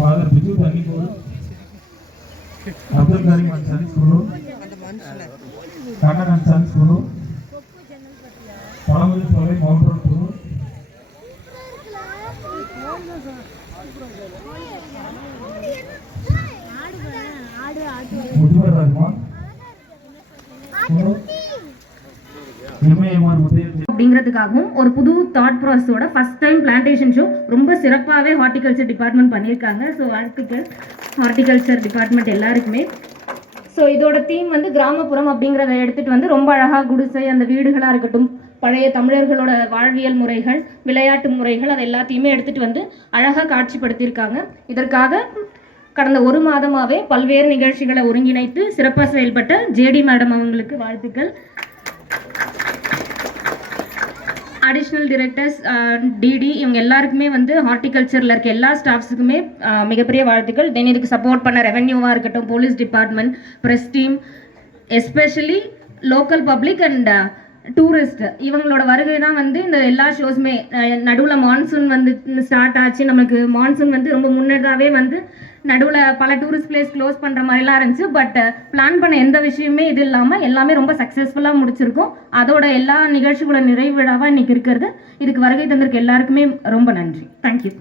Father Biju Thannikkur Abdul Karim and sons குழு Kannan and sons குழு Pazhamudhir Solai mount road குழு முஜிபுர் பண்ணுறதுக்காகவும் ஒரு புது தாட் ப்ராசஸோட ஃபர்ஸ்ட் டைம் பிளான்டேஷன் ஷோ ரொம்ப சிறப்பாகவே ஹார்டிகல்ச்சர் டிபார்ட்மெண்ட் பண்ணியிருக்காங்க. ஸோ வாழ்த்துக்கள். ஹார்டிகல்ச்சர் டிபார்ட்மெண்ட் எல்லாருக்குமே. ஸோ இதோட தீம் வந்து கிராமப்புறம் அப்படிங்கிறத எடுத்துகிட்டு வந்து ரொம்ப அழகாக குடிசை அந்த வீடுகளாக இருக்கட்டும் பழைய தமிழர்களோட வாழ்வியல் முறைகள் விளையாட்டு முறைகள் அதை எல்லாத்தையுமே எடுத்துகிட்டு வந்து அழகாக காட்சிப்படுத்தியிருக்காங்க. இதற்காக கடந்த ஒரு மாதமாகவே பல்வேறு நிகழ்ச்சிகளை ஒருங்கிணைத்து சிறப்பாக செயல்பட்ட ஜேடி மேடம் அவங்களுக்கு வாழ்த்துக்கள். அடிஷ்னல் டிரெக்டர்ஸ் டிடி இவங்க எல்லாருக்குமே வந்து ஹார்டிகல்ச்சரில் இருக்க எல்லா ஸ்டாஃப்ஸுக்குமே uh, மிகப்பெரிய வாழ்த்துக்கள். தென் இதுக்கு சப்போர்ட் பண்ண ரெவென்யூவாக இருக்கட்டும் police department press team especially local public and tourist இவங்களோட வருகை தான் வந்து இந்த எல்லா ஷோஸுமே நடுவில் மான்சூன் வந்து ஸ்டார்ட் ஆச்சு. நம்மளுக்கு மான்சூன் வந்து ரொம்ப முன்னதாகவே வந்து நடுவில் பல டூரிஸ்ட் பிளேஸ் க்ளோஸ் பண்ணுற மாதிரிலாம் இருந்துச்சு. பட் பிளான் பண்ண எந்த விஷயமே இது இல்லாமல் எல்லாமே ரொம்ப சக்ஸஸ்ஃபுல்லாக முடிச்சிருக்கோம். அதோட எல்லா நிகழ்ச்சிகளோட நிறைவிழாவாக இன்னைக்கு இருக்கிறது. இதுக்கு வருகை தந்திருக்க எல்லாருக்குமே ரொம்ப நன்றி. தேங்க்யூ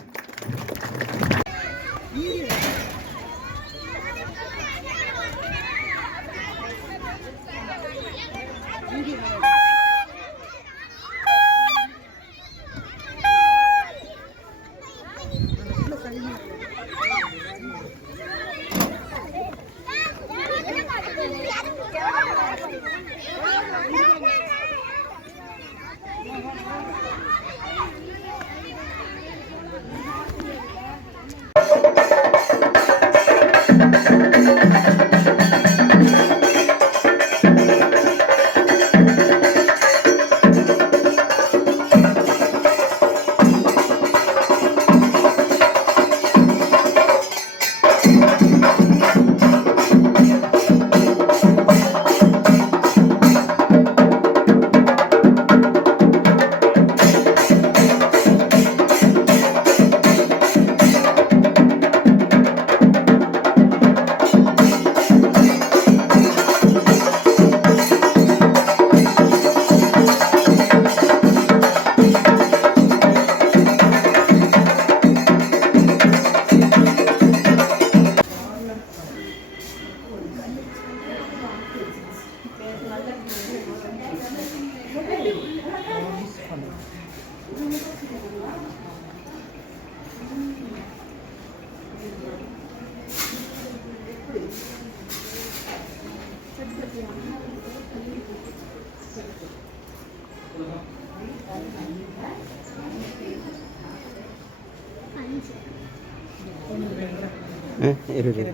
네, 이러죠. 네.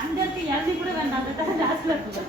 அங்க இருக்கு இறங்கி கூட வேண்டாம் அந்த லாஸ்ட்ல இருக்கு